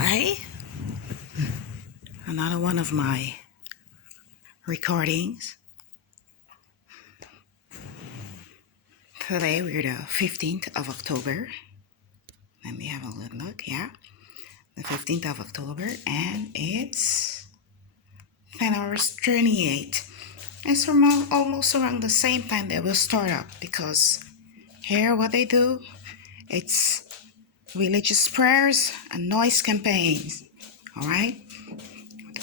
Hi, another one of my recordings. Today we're the 15th of October. Let me have a little look. Yeah, the 15th of October, and it's 10 hours 28. It's almost around the same time they will start up because here what they do, it's religious prayers and noise campaigns. All right,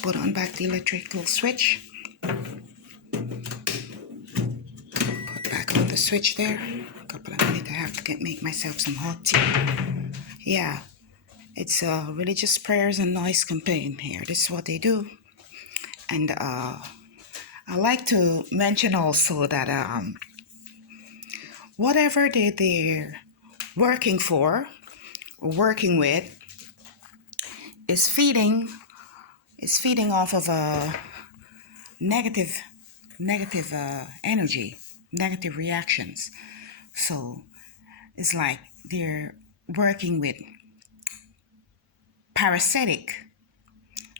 put on back the electrical switch. Put back on the switch there. A couple of minutes. I have to make myself some hot tea. Yeah, it's religious prayers and noise campaign here. This is what they do. And I like to mention also that whatever they're working for, or working with, is feeding off of a negative energy, negative reactions. So it's like they're working with parasitic.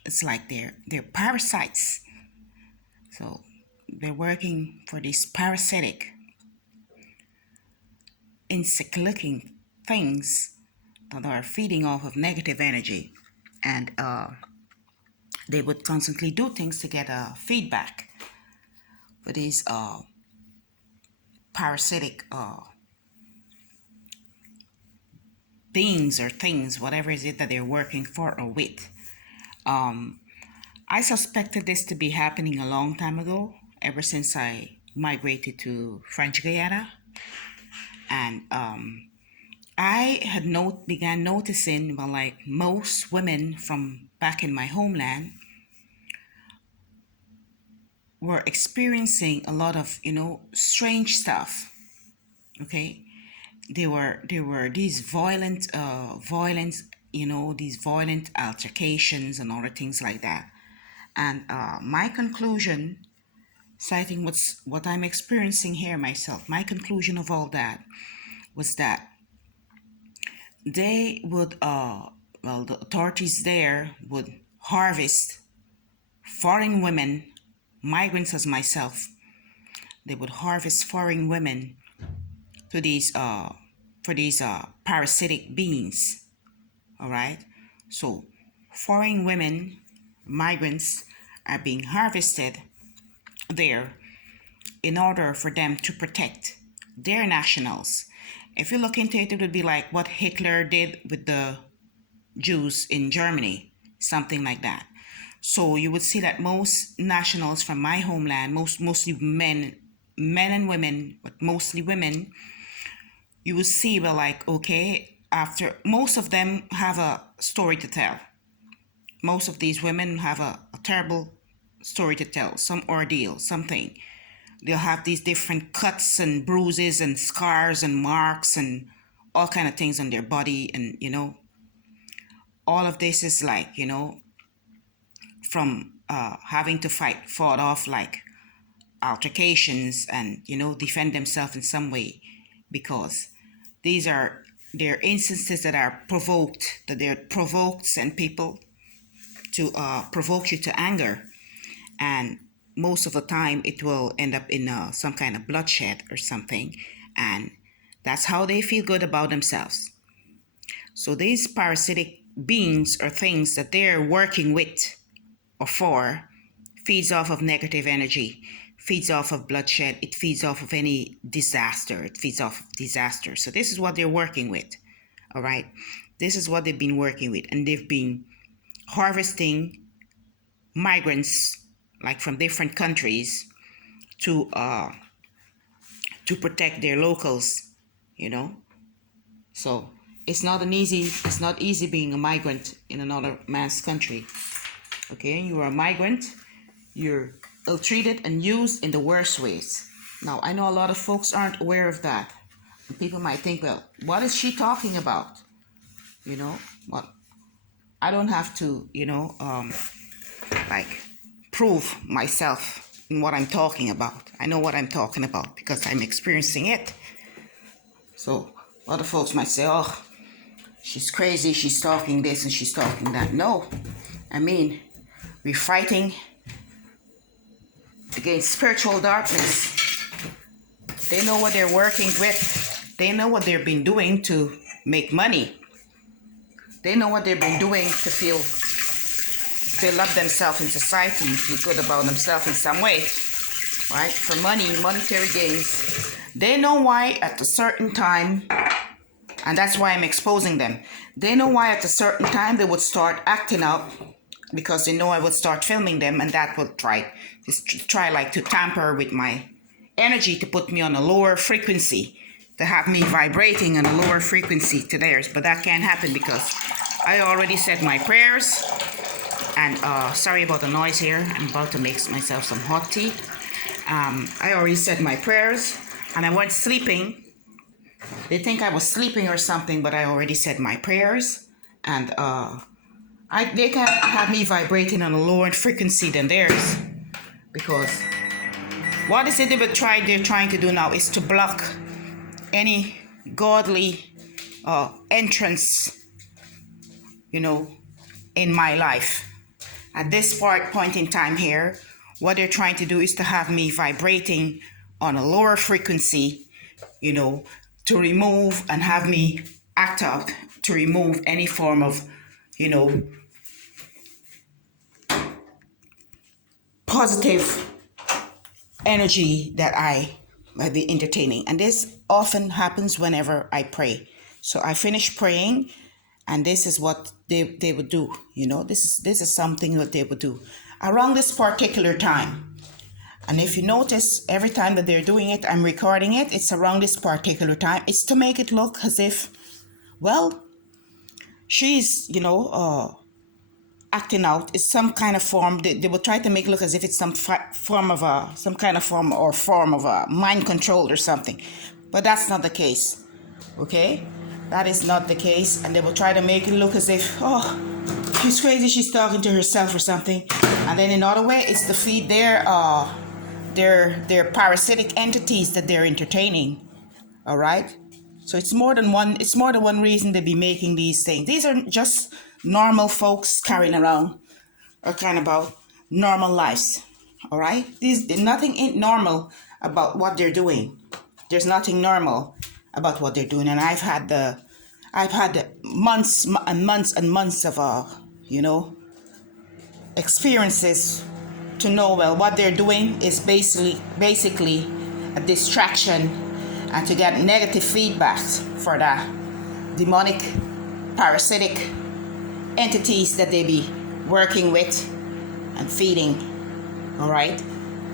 It's like they're parasites. So they're working for these parasitic, insect-looking things that are feeding off of negative energy, and they would constantly do things to get feedback for these parasitic beings or things, whatever is it that they're working for or with. I suspected this to be happening a long time ago, ever since I migrated to French Guiana. And I had began noticing, well, like most women from back in my homeland were experiencing a lot of, strange stuff. Okay, there were these violent, these violent altercations and other things like that. And my conclusion, citing what I'm experiencing here myself, my conclusion of all that was that they would, the authorities there would harvest foreign women, migrants as myself. They would harvest foreign women to these for these parasitic beings. All right, so foreign women, migrants, are being harvested there in order for them to protect their nationals. If you look into it, it would be like what Hitler did with the Jews in Germany, something like that. So you would see that most nationals from my homeland, mostly men and women, but mostly women, you would see, well, like, okay, after most of them have a story to tell. Most of these women have a terrible story to tell, some ordeal, something. They'll have these different cuts and bruises and scars and marks and all kind of things on their body. And, all of this is like, from having to fought off like altercations and, defend themselves in some way, because they're instances that are provoked, send people to provoke you to anger. And most of the time it will end up in some kind of bloodshed or something. And that's how they feel good about themselves. So these parasitic beings or things that they're working with or for feeds off of negative energy, feeds off of bloodshed, it feeds off of any disaster, it feeds off of disaster. So this is what they're working with. All right, this is what they've been working with, and they've been harvesting migrants like from different countries to protect their locals, So it's not easy being a migrant in another man's country. Okay, you are a migrant, you're ill-treated and used in the worst ways. Now, I know a lot of folks aren't aware of that. And people might think, well, what is she talking about? Well, I don't have to, like prove myself in what I'm talking about. I know what I'm talking about because I'm experiencing it. So a lot of folks might say, oh, she's crazy, she's talking this and she's talking that. No, I mean, we're fighting against spiritual darkness. They know what they're working with. They know what they've been doing to make money. They know what they've been doing to feel build up themselves in society, feel good about themselves in some way, right? For money, monetary gains. They know why at a certain time, and that's why I'm exposing them. They know why at a certain time they would start acting up, because they know I would start filming them, and that would try like to tamper with my energy, to put me on a lower frequency, to have me vibrating on a lower frequency to theirs. But that can't happen because I already said my prayers. And sorry about the noise here. I'm about to make myself some hot tea. I already said my prayers and I went sleeping. They think I was sleeping or something, but I already said my prayers. And they can't have me vibrating on a lower frequency than theirs, because what is it they're trying to do now is to block any godly entrance, in my life. At this point in time here, what they're trying to do is to have me vibrating on a lower frequency, to remove and have me act out, to remove any form of, positive energy that I might be entertaining. And this often happens whenever I pray. So I finish praying, and this is what they would do. This is something that they would do around this particular time. And if you notice, every time that they're doing it, I'm recording it. It's around this particular time. It's to make it look as if, well, she's, acting out. It's some kind of form. They will try to make it look as if it's some form of a mind control or something. But that's not the case. Okay? That is not the case. And they will try to make it look as if, oh, she's crazy, she's talking to herself or something. And then another way is to feed their parasitic entities that they're entertaining. All right? So it's more than one reason to be making these things. These are just normal folks carrying around or kind of about normal lives. All right? Nothing ain't normal about what they're doing. There's nothing normal about what they're doing. And I've had months and months and months of experiences to know, well, what they're doing is basically a distraction, and to get negative feedback for the demonic parasitic entities that they be working with and feeding. All right,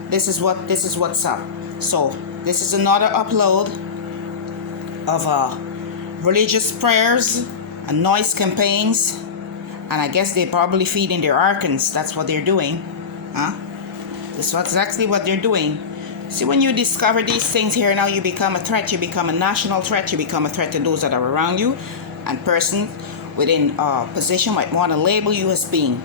this is what's up. So this is another upload of religious prayers and noise campaigns, and I guess they're probably feeding their archons. That's what they're doing. That's exactly what they're doing. See, when you discover these things here, now you become a threat. You become a national threat. You become a threat to those that are around you, and person within a position might want to label you as being,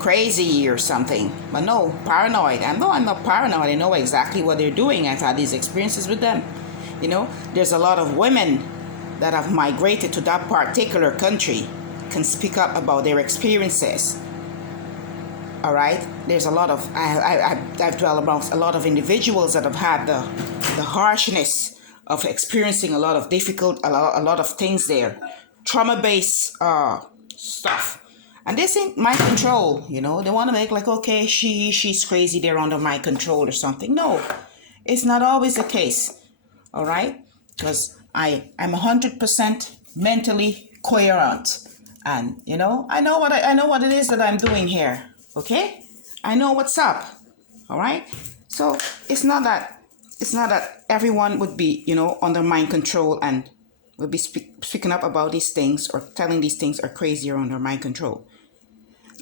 crazy or something. But no, paranoid. And no, I'm not paranoid. I know exactly what they're doing. I've had these experiences with them. There's a lot of women that have migrated to that particular country, can speak up about their experiences. All right, there's a lot of I've dwelled amongst a lot of individuals that have had the harshness of experiencing a lot of a lot of things there, trauma-based stuff, and this ain't my control. They want to make like, okay, she's crazy, they're under my control or something. No, it's not always the case. All right, because I'm 100% mentally coherent, and I know what it is that I'm doing here. Okay, I know what's up. All right, so it's not that everyone would be under mind control and would be speaking up about these things or telling these things are crazy or under mind control.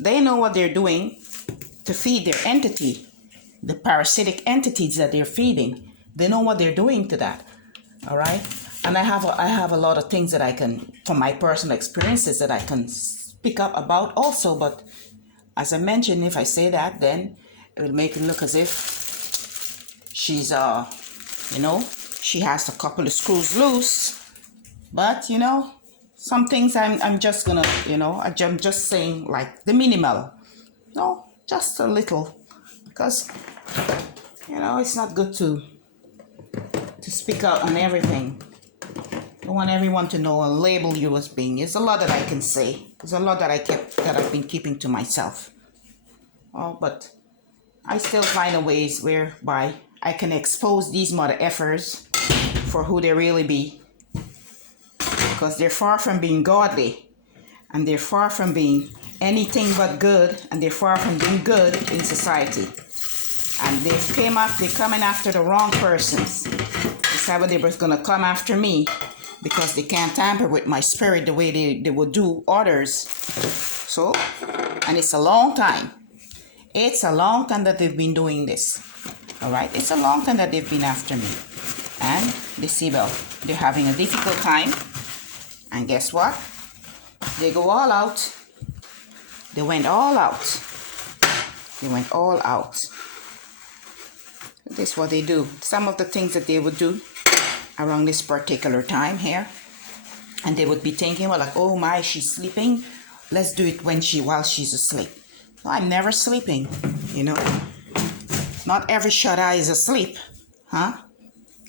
They know what they're doing to feed their entity, the parasitic entities that they're feeding. They know what they're doing to that. All right, and I have a lot of things that I can, from my personal experiences, that I can speak up about also, but as I mentioned, if I say that, then it will make it look as if she's, she has a couple of screws loose, But you know, some things I'm just gonna, you know, I'm just saying like the minimal. No, just a little. Because, you know, it's not good to speak out on everything. I want everyone to know and label you as being. There's a lot that I can say. There's a lot that I've been keeping to myself. Oh, but I still find a ways whereby I can expose these mother effers for who they really be. Because they're far from being godly, and they're far from being anything but good, and they're far from being good in society. And they're coming after the wrong persons. Decided they were gonna come after me because they can't tamper with my spirit the way they would do others. So, and it's a long time. It's a long time that they've been doing this. All right, it's a long time that they've been after me. And they see, well, they're having a difficult time. And guess what? They go all out. They went all out. They went all out. This is what they do. Some of the things that they would do around this particular time here. And they would be thinking, well, like, oh my, she's sleeping. Let's do it while she's asleep. No, I'm never sleeping, you know. Not every shut eye is asleep, huh?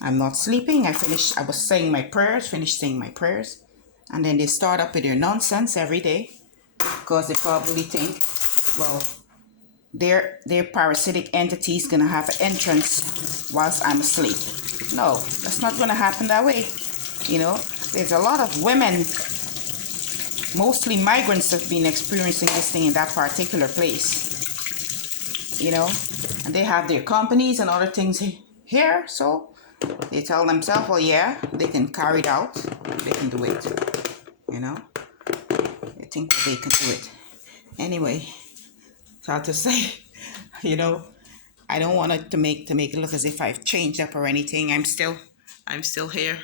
I'm not sleeping. I was saying my prayers, finished saying my prayers. And then they start up with their nonsense every day. Because they probably think, well, their parasitic entity is going to have an entrance whilst I'm asleep. No, that's not going to happen that way. You know, there's a lot of women, mostly migrants, have been experiencing this thing in that particular place. You know, and they have their companies and other things here. So they tell themselves, well, yeah, they can carry it out. They can do it. You know, they think that they can do it. Anyway, so I have to say, you know, I don't want it to make it look as if I've changed up or anything. I'm still here.